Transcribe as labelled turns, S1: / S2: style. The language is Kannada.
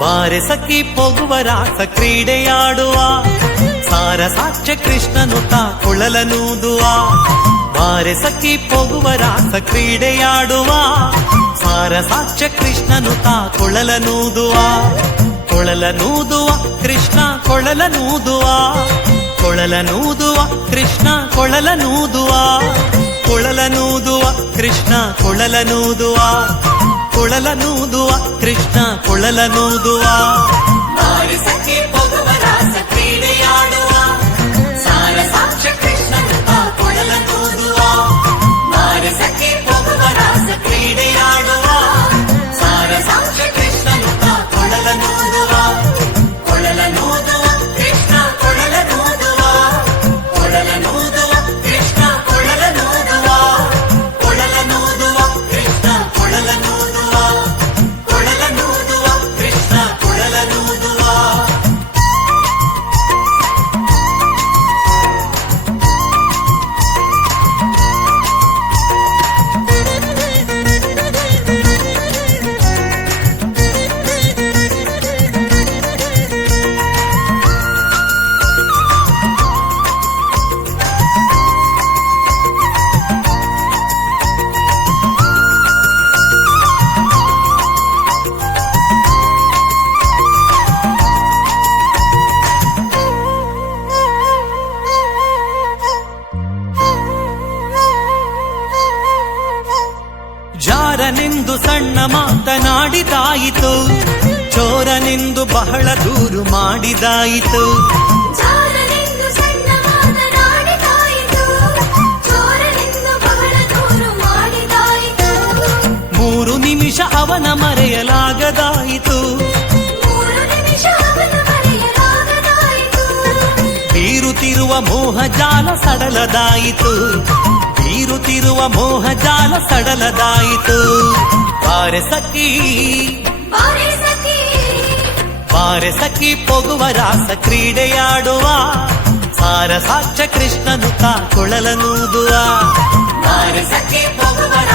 S1: ಬಾರೆ ಸಖಿ ಪೊಗುವ ರಾಸ ಕ್ರೀಡೆಯಾಡುವ. ಸಾರ ಸಾಕ್ಷ್ಯ ಕೃಷ್ಣನು ತಾ ಕುಳಲನೂದುವ. ಬಾರೆ ಸಖಿ ಪೊಗುವ ರಾಸ ಕ್ರೀಡೆಯಾಡುವ. ಸಾರ ಸಾಕ್ಷ್ಯ ಕೃಷ್ಣನು ತಾ ಕುಳಲನೂದುವ. ಕೊಳಲನೂದುವ ಕೃಷ್ಣ ಕೊಳಲನೂದುವ. ಕೊಳಲನೂದುವ ಕೃಷ್ಣ ಕೊಳಲನೂದುವ. ಕೊಳಲನೂದುವ ಕೃಷ್ಣ ಕೊಳಲನೂದುವ ಕೊಳಲನೂದುವ ಕೃಷ್ಣ ಕೊಳಲನೂದುವ ಕೃಷ್ಣ ಜಾರನೆಂದು ಸಣ್ಣ ಮಾತನಾಡಿದಾಯಿತು. ಚೋರನೆಂದು ಬಹಳ ದೂರು ಮಾಡಿದಾಯಿತು.
S2: ಜಾರನೆಂದು ಸಣ್ಣ ಮಾತನಾಡಿದಾಯಿತು. ಚೋರನೆಂದು ಬಹಳ ದೂರು ಮಾಡಿದಾಯಿತು. ಮೂರು ನಿಮಿಷ ಅವನ ಮರೆಯಲಾಗದಾಯಿತು.
S1: ಬೀರುತ್ತಿರುವ ಮೋಹ ಜಾಲ ಸಡಲದಾಯಿತು ಬೀರುತ್ತಿರುವ ಮೋಹ ಜಾಲ ಸಡಲದಾಯಿತು ಬಾರೆ ಸಖಿ
S2: ಬಾರೆ ಸಖಿ
S1: ಬಾರೆ ಸಖಿ ಪೊಗುವ ರಾಸ ಕ್ರೀಡೆಯಾಡುವ ಸಾರ ಸಾಕ್ಷ್ಯ ಕೃಷ್ಣನು ತಾ ಕೊಳಲನೂದುವ ಬಾರೆ ಸಖಿ ಪೊಗುವ ರಾಸ ಕ್ರೀಡೆಯಾಡುವ